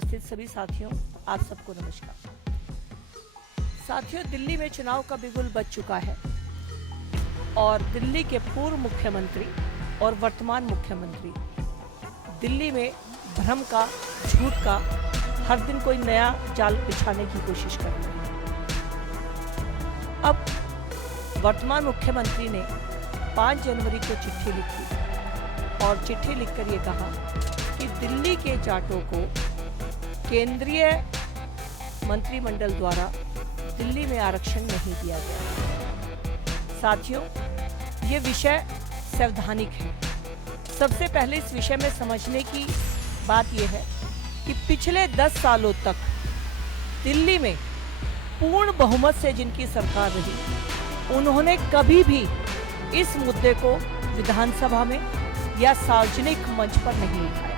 उपस्थित सभी साथियों, आप सबको नमस्कार। साथियों, दिल्ली में चुनाव का बिगुल बज चुका है और दिल्ली के पूर्व मुख्यमंत्री और वर्तमान मुख्यमंत्री दिल्ली में भ्रम का, झूठ का हर दिन कोई नया जाल बिछाने की कोशिश कर रहे हैं। अब वर्तमान मुख्यमंत्री ने 5 जनवरी को चिट्ठी लिखी और चिट्ठी लिखकर ये कहा कि दिल्ली के जाटों को केंद्रीय मंत्रिमंडल द्वारा दिल्ली में आरक्षण नहीं दिया गया। साथियों, ये विषय संवैधानिक है। सबसे पहले इस विषय में समझने की बात यह है कि पिछले 10 सालों तक दिल्ली में पूर्ण बहुमत से जिनकी सरकार रही, उन्होंने कभी भी इस मुद्दे को विधानसभा में या सार्वजनिक मंच पर नहीं उठाया।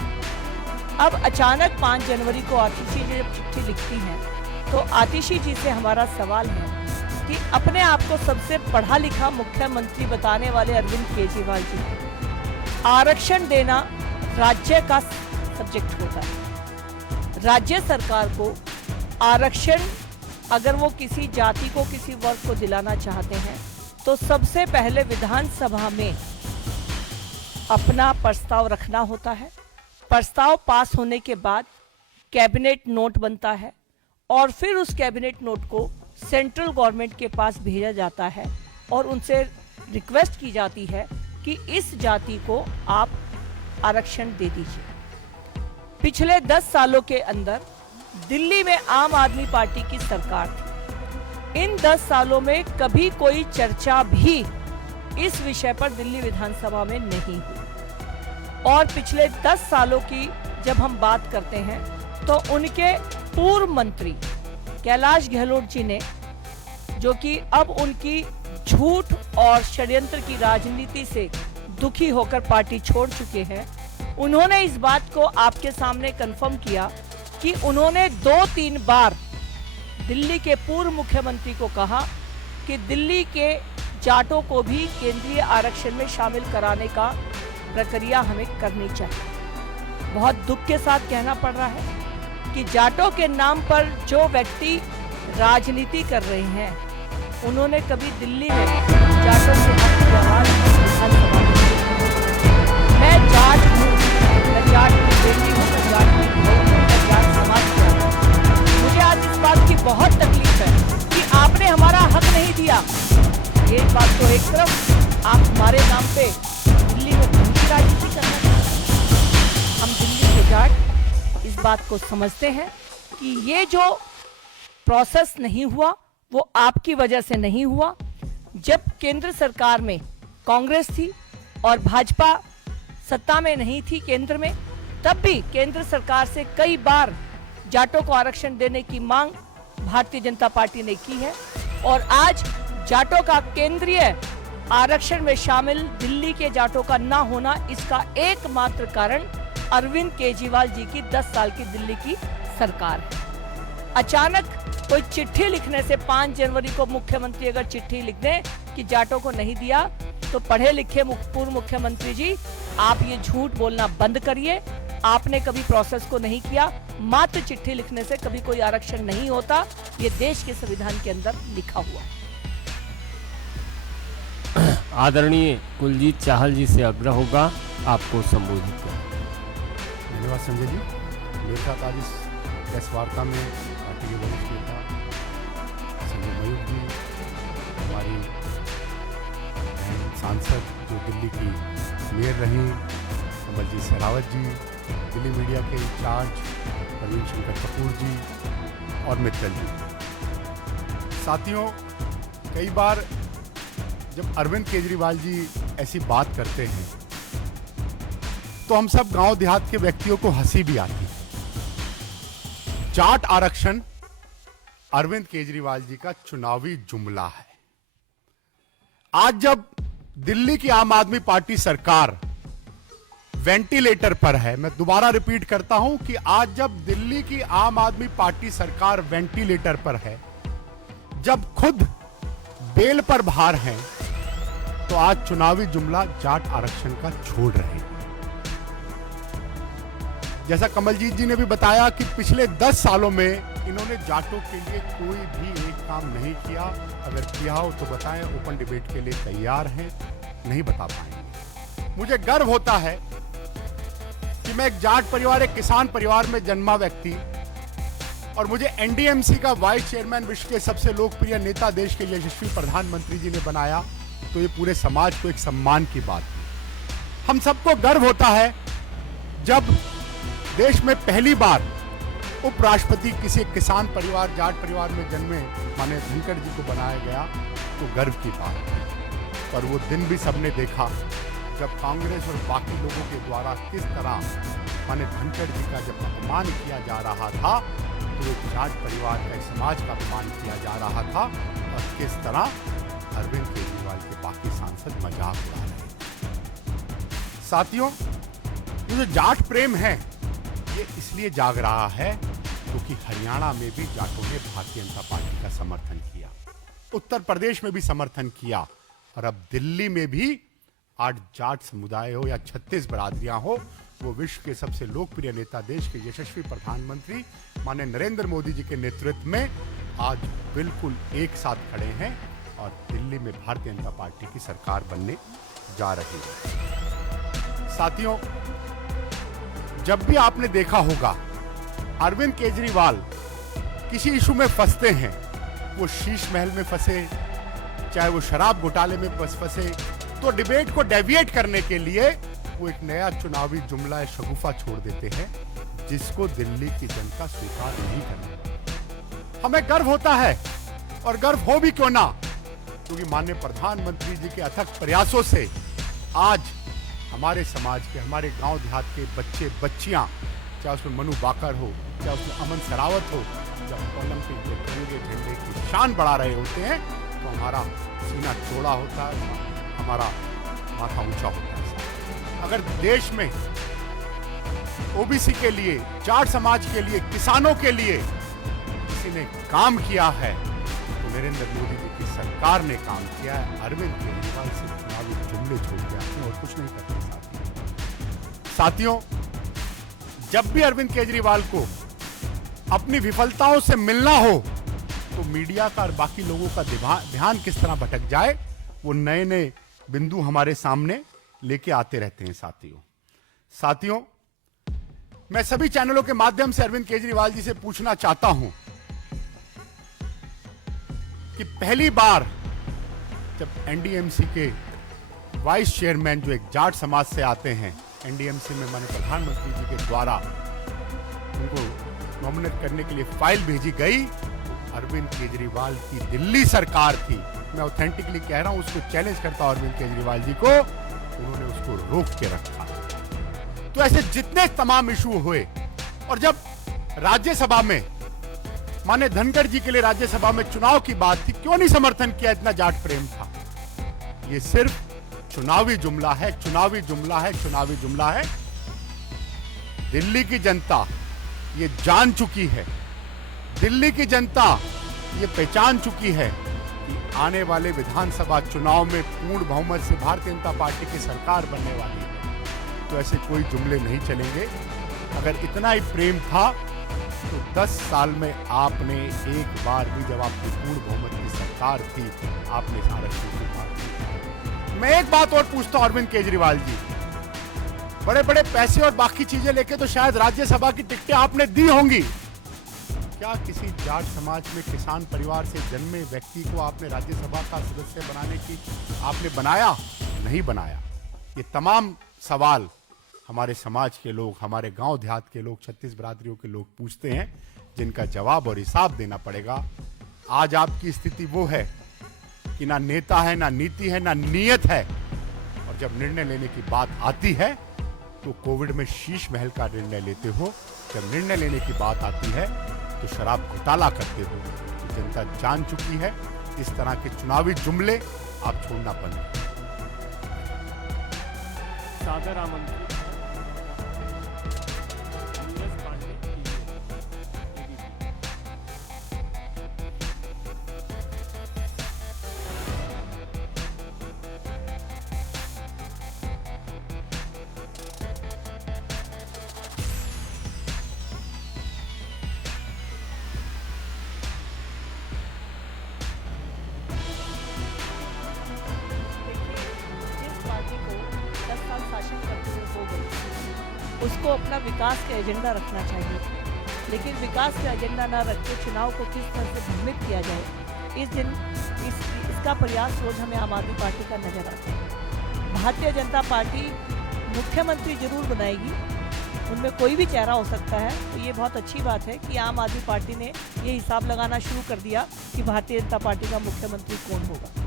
अब अचानक 5 जनवरी को आतिशी जी जब चिट्ठी लिखती हैं, तो आतिशी जी से हमारा सवाल है कि अपने आप को सबसे पढ़ा लिखा मुख्यमंत्री बताने वाले अरविंद केजरीवाल जी, आरक्षण देना राज्य का सब्जेक्ट होता है। राज्य सरकार को आरक्षण अगर वो किसी जाति को, किसी वर्ग को दिलाना चाहते हैं, तो सबसे पहले विधानसभा में अपना प्रस्ताव रखना होता है। प्रस्ताव पास होने के बाद कैबिनेट नोट बनता है और फिर उस कैबिनेट नोट को सेंट्रल गवर्नमेंट के पास भेजा जाता है और उनसे रिक्वेस्ट की जाती है कि इस जाति को आप आरक्षण दे दीजिए। पिछले 10 सालों के अंदर दिल्ली में आम आदमी पार्टी की सरकार थी। इन 10 सालों में कभी कोई चर्चा भी इस विषय पर दिल्ली विधानसभा में नहीं हुई। और पिछले 10 सालों की जब हम बात करते हैं, तो उनके पूर्व मंत्री कैलाश गहलोत जी ने, जो कि अब उनकी झूठ और षड्यंत्र की राजनीति से दुखी होकर पार्टी छोड़ चुके हैं, उन्होंने इस बात को आपके सामने कंफर्म किया कि उन्होंने 2-3 बार दिल्ली के पूर्व मुख्यमंत्री को कहा कि दिल्ली के जाटों को भी केंद्रीय आरक्षण में शामिल कराने का प्रक्रिया हमें करनी चाहिए। बहुत दुख के साथ कहना पड़ रहा है कि जाटों के नाम पर जो व्यक्ति राजनीति कर रहे हैं, उन्होंने कभी दिल्ली में जाटों से अपनी आवाज विधानसभा में नहीं। मैं जाट हूँ, मैं जाट की बेटी हूँ, मैं जाट की बहू हूँ, मैं जाट समाज की हूँ। मुझे आज इस बात की बहुत तकलीफ है कि आपने हमारा हक नहीं दिया। ये बात तो एक तरफ, आप हमारे नाम पे दिल्ली में राजनीति करना चाहते हैं। हम दिल्ली के जाट इस बात को समझते हैं कि ये जो प्रोसेस नहीं हुआ, वो आपकी वजह से नहीं हुआ। जब केंद्र सरकार में कांग्रेस थी और भाजपा सत्ता में नहीं थी केंद्र में, तब भी केंद्र सरकार से कई बार जाटों को आरक्षण देने की मांग भारतीय जनता पार्टी ने की है। और आज जाटों का केंद्रीय आरक्षण में शामिल दिल्ली के जाटों का ना होना, इसका एकमात्र कारण अरविंद केजरीवाल जी की 10 साल की दिल्ली की सरकार है। अचानक कोई चिट्ठी लिखने से 5 जनवरी को मुख्यमंत्री अगर चिट्ठी लिख दें कि जाटों को नहीं दिया, तो पढ़े लिखे पूर्व मुख्यमंत्री जी, आप ये झूठ बोलना बंद करिए। आपने कभी प्रोसेस को नहीं किया। मात्र चिट्ठी लिखने से कभी कोई आरक्षण नहीं होता। ये देश के संविधान के अंदर लिखा हुआ है। आदरणीय कुलजीत चाहल जी से आग्रह होगा आपको संबोधित करें। धन्यवाद संजय जी। मेरे साथ आज इस प्रेस वार्ता में पार्टी के वरिष्ठ नेता संजय मयूख जी, हमारी सांसद जो दिल्ली की मेयर रही कमलजीत शेरावत जी, दिल्ली मीडिया के इंचार्ज प्रवीण शंकर कपूर जी और मित्तल जी। साथियों, कई बार जब अरविंद केजरीवाल जी ऐसी बात करते हैं, तो हम सब गांव देहात के व्यक्तियों को हंसी भी आती है। जाट आरक्षण अरविंद केजरीवाल जी का चुनावी जुमला है। आज जब दिल्ली की आम आदमी पार्टी सरकार वेंटिलेटर पर है, मैं दोबारा रिपीट करता हूं कि आज जब दिल्ली की आम आदमी पार्टी सरकार वेंटिलेटर पर है, जब खुद बेल पर बाहर हैं, तो आज चुनावी जुमला जाट आरक्षण का छोड़ रहे हैं। जैसा कमलजीत जी ने भी बताया कि पिछले 10 सालों में इन्होंने जाटों के लिए कोई भी एक काम नहीं किया। अगर किया हो तो बताएं, ओपन डिबेट के लिए तैयार हैं, नहीं बता पाएंगे। मुझे गर्व होता है कि मैं एक जाट परिवार, एक किसान परिवार में जन्मा व्यक्ति, और मुझे एनडीएमसी का वाइस चेयरमैन, विश्व के सबसे लोकप्रिय नेता, देश के यशस्वी प्रधानमंत्री जी ने बनाया, तो ये पूरे समाज को एक सम्मान की बात है। हम सबको गर्व होता है जब देश में पहली बार उपराष्ट्रपति किसी एक किसान परिवार, जाट परिवार में जन्मे माननीय धनखड़ जी को बनाया गया, तो गर्व की बात है। पर वो दिन भी सबने देखा जब कांग्रेस और बाकी लोगों के द्वारा किस तरह माननीय धनखड़ जी का जब अपमान किया जा रहा था, तो एक जाट परिवार का, एक समाज का अपमान किया जा रहा था, और किस तरह अरविंद केजरीवाल के बाकी सांसद मजाक उड़ा रहे थे। साथियों, ये जो जाट प्रेम है, ये इसलिए जाग रहा है क्योंकि हरियाणा में भी जाटों ने भारतीय जनता पार्टी का समर्थन किया, उत्तर प्रदेश में भी समर्थन किया, और अब दिल्ली में भी आज जाट समुदाय हो या 36 बरादरियां हो, वो विश्व के सबसे लोकप्रिय नेता, देश के यशस्वी प्रधानमंत्री माननीय नरेंद्र मोदी जी के नेतृत्व में आज बिल्कुल एक साथ खड़े हैं और दिल्ली में भारतीय जनता पार्टी की सरकार बनने जा रही है। साथियों, जब भी आपने देखा होगा अरविंद केजरीवाल किसी इशू में फंसते हैं, वो शीश महल में फंसे, चाहे वो शराब घोटाले में फंसे, तो डिबेट को डेविएट करने के लिए वो एक नया चुनावी जुमला, शगुफा छोड़ देते हैं, जिसको दिल्ली की जनता स्वीकार नहीं करती। हमें गर्व होता है, और गर्व हो भी क्यों ना, क्योंकि माननीय प्रधानमंत्री जी के अथक प्रयासों से आज हमारे समाज के, हमारे गांव देहात के बच्चे बच्चियां, चाहे उसमें मनु बाकर हो, चाहे उसमें अमन सरावत हो, जब ओलंपिक के तिरंगे झंडे की शान बढ़ा रहे होते हैं, तो हमारा सीना चौड़ा होता है, हमारा माथा ऊंचा होता है। अगर देश में ओबीसी के लिए, जाट समाज के लिए, किसानों के लिए किसी ने काम किया है, तो नरेंद्र मोदी जी की सरकार ने काम किया है। अरविंद केजरीवाल से चुनावी जुमले छोड़ के आपने और कुछ नहीं करते। साथियों, जब भी अरविंद केजरीवाल को अपनी विफलताओं से मिलना हो, तो मीडिया का और बाकी लोगों का ध्यान किस तरह भटक जाए, वो नए नए बिंदु हमारे सामने लेके आते रहते हैं। साथियों, मैं सभी चैनलों के माध्यम से अरविंद केजरीवाल जी से पूछना चाहता हूं कि पहली बार जब एनडीएमसी के वाइस चेयरमैन, जो एक जाट समाज से आते हैं, एनडीएमसी में माननीय प्रधानमंत्री जी के द्वारा उनको नॉमिनेट करने के लिए फाइल भेजी गई, तो अरविंद केजरीवाल की दिल्ली सरकार थी, मैं ऑथेंटिकली कह रहा हूं, उसको चैलेंज करता हूं अरविंद केजरीवाल जी को, उन्होंने उसको रोक के रखा। तो ऐसे जितने तमाम इशू हुए, और जब राज्यसभा में माने धनखड़ जी के लिए राज्यसभा में चुनाव की बात थी, क्यों नहीं समर्थन किया, इतना जाट प्रेम था। ये सिर्फ चुनावी जुमला है, चुनावी जुमला है, चुनावी जुमला है। दिल्ली की जनता ये जान चुकी है, दिल्ली की जनता ये पहचान चुकी है कि आने वाले विधानसभा चुनाव में पूर्ण बहुमत से भारतीय जनता पार्टी की सरकार बनने वाली है। तो ऐसे कोई जुमले नहीं चलेंगे। अगर इतना ही प्रेम था, तो 10 साल में आपने एक बार भी, जब आपकी पूर्ण बहुमत की सरकार थी, आपने इस आरक्षण की बात की। मैं एक बात और पूछता हूं अरविंद केजरीवाल जी, बड़े बड़े पैसे और बाकी चीजें लेके तो शायद राज्यसभा की टिकटें आपने दी होंगी, क्या किसी जाट समाज में किसान परिवार से जन्मे व्यक्ति को आपने राज्यसभा का सदस्य बनाने की आपने बनाया? नहीं बनाया। ये तमाम सवाल हमारे समाज के लोग, हमारे गांव देहात के लोग, 36 बरादरियों के लोग पूछते हैं, जिनका जवाब और हिसाब देना पड़ेगा। आज आपकी स्थिति वो है कि ना नेता है, ना नीति है, ना नीयत है, और जब निर्णय लेने की बात आती है तो कोविड में शीश महल का निर्णय लेते हो, जब निर्णय लेने की बात आती है तो शराब घोटाला करते हो। तो जनता जान चुकी है, इस तरह के चुनावी जुमले आप छोड़ना बंद करें। सादर आमंत्रित उसको अपना विकास का एजेंडा रखना चाहिए। लेकिन विकास का एजेंडा ना रख के चुनाव को किस तरह से भ्रमित किया जाए, इसका प्रयास रोज हमें आम आदमी पार्टी का नजर आता है। भारतीय जनता पार्टी मुख्यमंत्री जरूर बनाएगी, उनमें कोई भी चेहरा हो सकता है। तो ये बहुत अच्छी बात है कि आम आदमी पार्टी ने ये हिसाब लगाना शुरू कर दिया कि भारतीय जनता पार्टी का मुख्यमंत्री कौन होगा।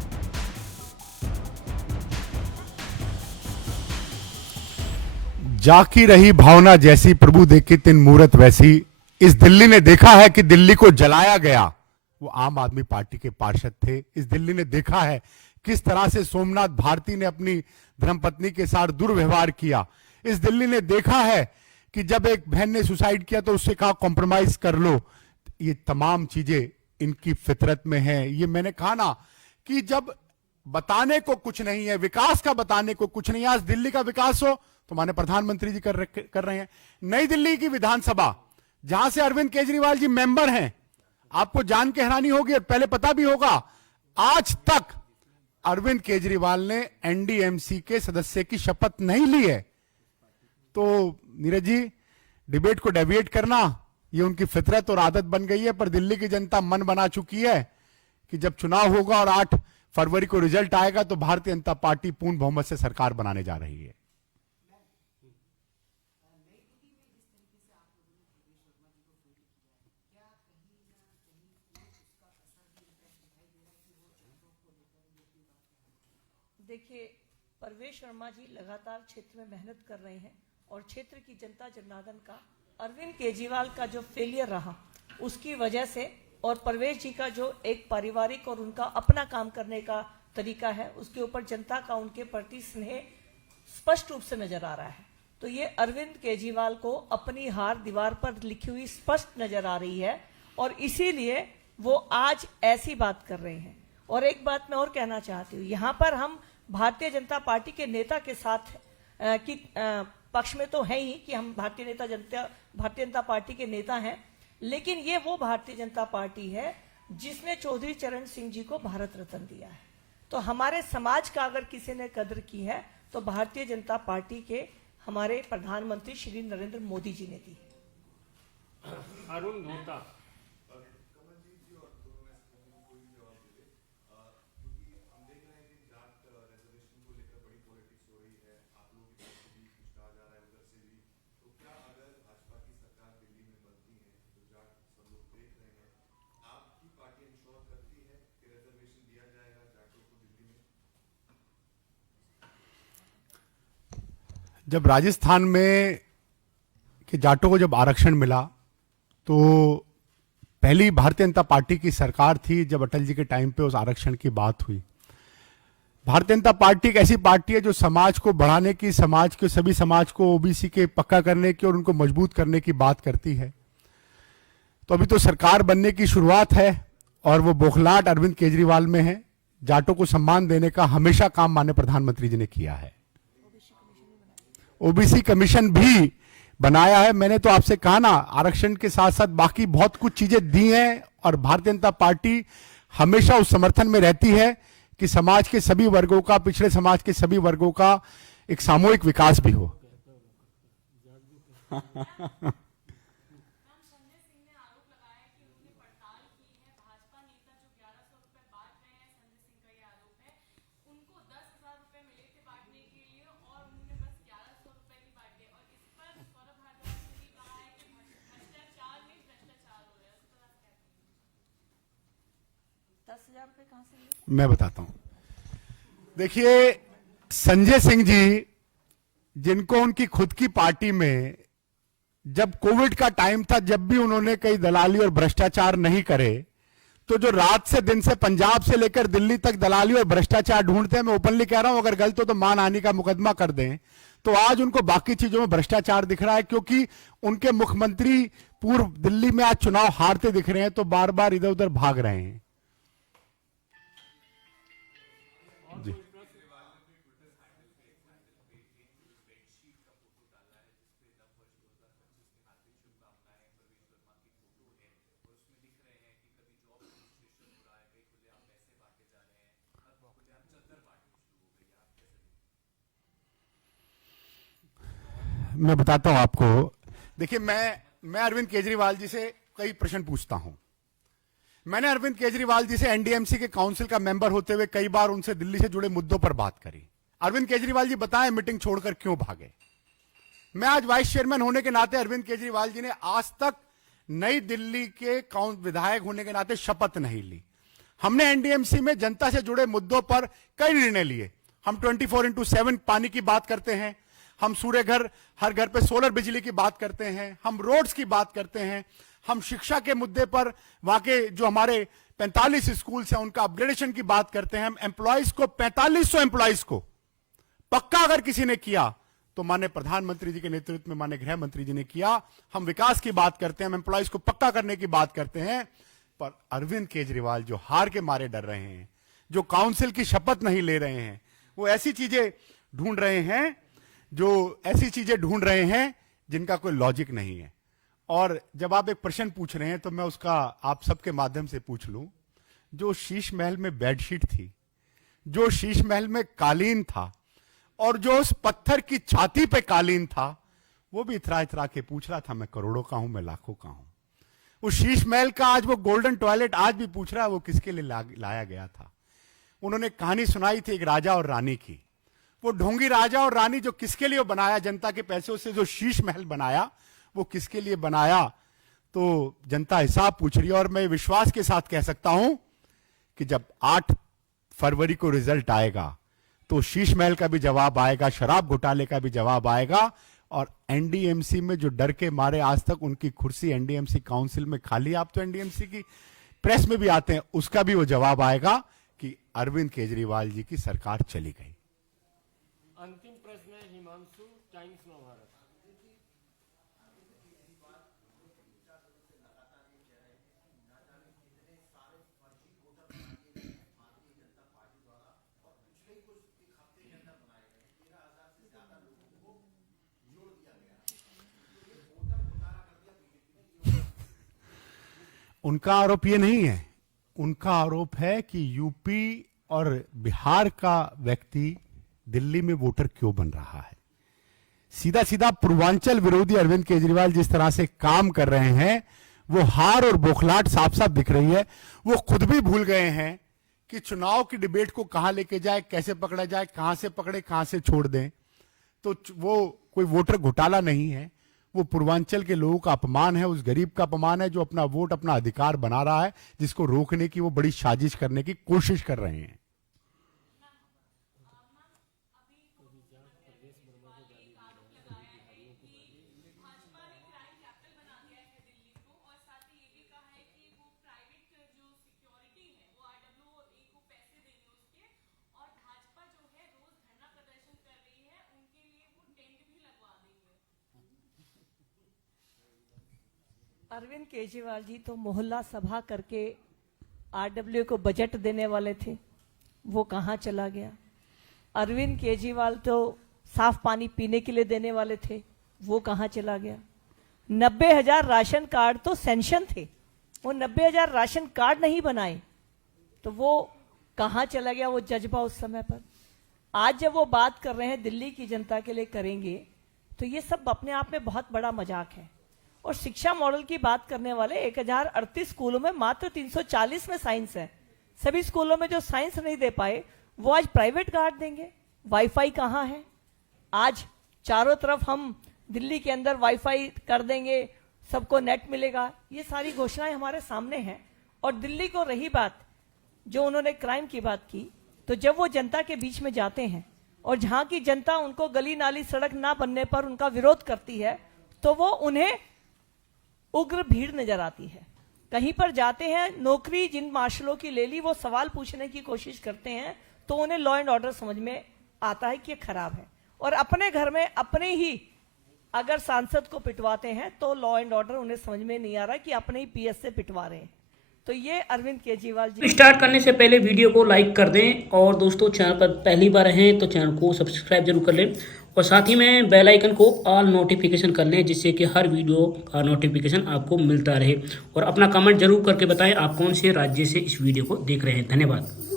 जाकी रही भावना जैसी, प्रभु देखी तिन मूरत वैसी। इस दिल्ली ने देखा है कि दिल्ली को जलाया गया, वो आम आदमी पार्टी के पार्षद थे। इस दिल्ली ने देखा है किस तरह से सोमनाथ भारती ने अपनी धर्मपत्नी के साथ दुर्व्यवहार किया। इस दिल्ली ने देखा है कि जब एक बहन ने सुसाइड किया तो उससे कहा कॉम्प्रोमाइज कर लो। ये तमाम चीजें इनकी फितरत में है। ये मैंने कहा ना कि जब बताने को कुछ नहीं है, विकास का बताने को कुछ नहीं है। आज दिल्ली का विकास हो तो माननीय प्रधानमंत्री जी कर रहे हैं। नई दिल्ली की विधानसभा जहां से अरविंद केजरीवाल जी मेंबर हैं, आपको जान के हैरानी होगी और पहले पता भी होगा, आज तक अरविंद केजरीवाल ने एनडीएमसी के सदस्य की शपथ नहीं ली है। तो नीरज जी, डिबेट को डेविएट करना ये उनकी फितरत और आदत बन गई है। पर दिल्ली की जनता मन बना चुकी है कि जब चुनाव होगा और 8 फरवरी को रिजल्ट आएगा तो भारतीय जनता पार्टी पूर्ण बहुमत से सरकार बनाने जा रही है। देखिए, परवेश शर्मा जी लगातार क्षेत्र में मेहनत कर रहे हैं और क्षेत्र की जनता जनार्दन का अरविंद केजरीवाल का जो फेलियर रहा उसकी वजह से, और परवेश जी का जो एक पारिवारिक और उनका अपना काम करने का तरीका है, उसके ऊपर जनता का उनके प्रति स्नेह स्पष्ट रूप से नजर आ रहा है। तो ये अरविंद केजरीवाल को अपनी हार दीवार पर लिखी हुई स्पष्ट नजर आ रही है और इसीलिए वो आज ऐसी बात कर रहे हैं। और एक बात मैं और कहना चाहती हूँ, यहाँ पर हम भारतीय जनता पार्टी के नेता के साथ की पक्ष में तो है ही कि हम भारतीय जनता पार्टी के नेता हैं, लेकिन ये वो भारतीय जनता पार्टी है जिसने चौधरी चरण सिंह जी को भारत रत्न दिया है। तो हमारे समाज का अगर किसी ने कदर की है तो भारतीय जनता पार्टी के हमारे प्रधानमंत्री श्री नरेंद्र मोदी जी ने दी। अरुण धोता। जब राजस्थान में के जाटों को जब आरक्षण मिला तो पहली भारतीय जनता पार्टी की सरकार थी जब अटल जी के टाइम पे उस आरक्षण की बात हुई। भारतीय जनता पार्टी एक ऐसी पार्टी है जो समाज को बढ़ाने की, समाज के सभी समाज को ओबीसी के पक्का करने की और उनको मजबूत करने की बात करती है। तो अभी तो सरकार बनने की शुरुआत है और वो बौखलाहट अरविंद केजरीवाल में है। जाटों को सम्मान देने का हमेशा काम माननीय प्रधानमंत्री जी ने किया है। ओबीसी कमीशन भी बनाया है। मैंने तो आपसे कहा ना, आरक्षण के साथ साथ बाकी बहुत कुछ चीजें दी हैं और भारतीय जनता पार्टी हमेशा उस समर्थन में रहती है कि समाज के सभी वर्गों का, पिछड़े समाज के सभी वर्गों का एक सामूहिक विकास भी हो। मैं बताता हूं। देखिए, संजय सिंह जी, जिनको उनकी खुद की पार्टी में जब कोविड का टाइम था, जब भी उन्होंने कई दलाली और भ्रष्टाचार नहीं करे, तो जो रात से दिन से पंजाब से लेकर दिल्ली तक दलाली और भ्रष्टाचार ढूंढते हैं, मैं ओपनली कह रहा हूं, अगर गलत हो तो मानहानि का मुकदमा कर दें, तो आज उनको बाकी चीजों में भ्रष्टाचार दिख रहा है। क्योंकि उनके मुख्यमंत्री पूर्व दिल्ली में आज चुनाव हारते दिख रहे हैं तो बार बार इधर उधर भाग रहे हैं। मैं बताता हूं आपको। देखिए, मैं अरविंद केजरीवाल जी से कई प्रश्न पूछता हूं। मैंने अरविंद केजरीवाल जी से एनडीएमसी के काउंसिल का मेंबर होते हुए कई बार उनसे दिल्ली से जुड़े मुद्दों पर बात करी। अरविंद केजरीवाल जी बताएं, मीटिंग छोड़कर क्यों भागे? मैं आज वाइस चेयरमैन होने के नाते अरविंद केजरीवाल जी ने आज तक नई दिल्ली के विधायक होने के नाते शपथ नहीं ली। हमने एनडीएमसी में जनता से जुड़े मुद्दों पर कई निर्णय लिए। हम 24/7 पानी की बात करते हैं, हम सूर्य घर, हर घर पे सोलर बिजली की बात करते हैं, हम रोड्स की बात करते हैं, हम शिक्षा के मुद्दे पर वहां के जो हमारे 45 स्कूल्स हैं उनका अपग्रेडेशन की बात करते हैं। हम एम्प्लॉइज को 4500 एम्प्लॉइज को पक्का अगर किसी ने किया तो माननीय प्रधानमंत्री जी के नेतृत्व में माननीय गृह मंत्री जी ने किया। हम विकास की बात करते हैं, हम एम्प्लॉइज को पक्का करने की बात करते हैं। पर अरविंद केजरीवाल जो हार के मारे डर रहे हैं, जो काउंसिल की शपथ नहीं ले रहे हैं, वो ऐसी चीजें ढूंढ रहे हैं जिनका कोई लॉजिक नहीं है। और जब आप एक प्रश्न पूछ रहे हैं तो मैं उसका आप सबके माध्यम से पूछ लूं। जो शीश महल में बेडशीट थी, जो शीश महल में कालीन था और जो उस पत्थर की छाती पे कालीन था, वो भी इतरा इतरा के पूछ रहा था मैं करोड़ों का हूं, मैं लाखों का हूं। उस शीश महल का आज वो गोल्डन टॉयलेट आज भी पूछ रहा है वो किसके लिए लाया गया था। उन्होंने कहानी सुनाई थी एक राजा और रानी की। वो ढोंगी राजा और रानी जो किसके लिए बनाया, जनता के पैसों से जो शीश महल बनाया वो किसके लिए बनाया, तो जनता हिसाब पूछ रही है। और मैं विश्वास के साथ कह सकता हूं कि जब 8 फरवरी को रिजल्ट आएगा तो शीश महल का भी जवाब आएगा, शराब घोटाले का भी जवाब आएगा। और एनडीएमसी में जो डर के मारे आज तक उनकी कुर्सी एनडीएमसी काउंसिल में खाली, आप तो एनडीएमसी की प्रेस में भी आते हैं, उसका भी वो जवाब आएगा कि अरविंद केजरीवाल जी की सरकार चली गई। अंतिम प्रश्न है हिमांशु, टाइम्स नवभारत। उनका आरोप ये नहीं है, उनका आरोप है कि यूपी और बिहार का व्यक्ति दिल्ली में वोटर क्यों बन रहा है। सीधा सीधा पूर्वांचल विरोधी अरविंद केजरीवाल जिस तरह से काम कर रहे हैं, वो हार और बौखलाहट साफ साफ दिख रही है। वो खुद भी भूल गए हैं कि चुनाव की डिबेट को कहां लेके जाए, कैसे पकड़ा जाए, कहां से पकड़े कहां से छोड़ दें। तो वो कोई वोटर घोटाला नहीं है, वो पूर्वांचल के लोगों का अपमान है, उस गरीब का अपमान है जो अपना वोट अपना अधिकार बना रहा है, जिसको रोकने की वो बड़ी साजिश करने की कोशिश कर रहे हैं। अरविंद केजरीवाल जी तो मोहल्ला सभा करके आरडब्ल्यू को बजट देने वाले थे, वो कहाँ चला गया। अरविंद केजरीवाल तो साफ पानी पीने के लिए देने वाले थे, वो कहाँ चला गया। 90,000 राशन कार्ड तो सैंक्शन थे, वो 90,000 राशन कार्ड नहीं बनाए, तो वो कहाँ चला गया वो जज्बा उस समय पर। आज जब वो बात कर रहे हैं दिल्ली की जनता के लिए करेंगे, तो ये सब अपने आप में बहुत बड़ा मजाक है। और शिक्षा मॉडल की बात करने वाले 1038 स्कूलों में मात्र 340 में साइंस है। सभी स्कूलों में जो साइंस नहीं दे पाए वो आज प्राइवेट गार्ड देंगे। वाईफाई कहाँ है? आज चारों तरफ हम दिल्ली के अंदर वाईफाई कर देंगे, सबको नेट मिलेगा, ये सारी घोषणाएं हमारे सामने हैं। और दिल्ली को रही बात जो उन्होंने क्राइम की बात की, तो जब वो जनता के बीच में जाते हैं और जहां की जनता उनको गली नाली सड़क ना बनने पर उनका विरोध करती है, तो वो उन्हें उग्र भीड़ नजर आती है। कहीं पर जाते हैं, नौकरी जिन मार्शलों की ले ली, वो सवाल पूछने की कोशिश करते हैं तो उन्हें लॉ एंड ऑर्डर समझ में आता है कि ये खराब है। और अपने घर में अपने ही अगर सांसद को पिटवाते हैं तो लॉ एंड ऑर्डर उन्हें समझ में नहीं आ रहा कि अपने ही पीएस से पिटवा रहे हैं। तो ये अरविंद केजरीवाल जी। स्टार्ट करने से पहले वीडियो को लाइक कर दें और दोस्तों चैनल पर पहली बार हैं तो चैनल को सब्सक्राइब जरूर कर लें और साथ ही में बेल आइकन को ऑल नोटिफिकेशन कर लें, जिससे कि हर वीडियो का नोटिफिकेशन आपको मिलता रहे। और अपना कमेंट जरूर करके बताएं आप कौन से राज्य से इस वीडियो को देख रहे हैं। धन्यवाद।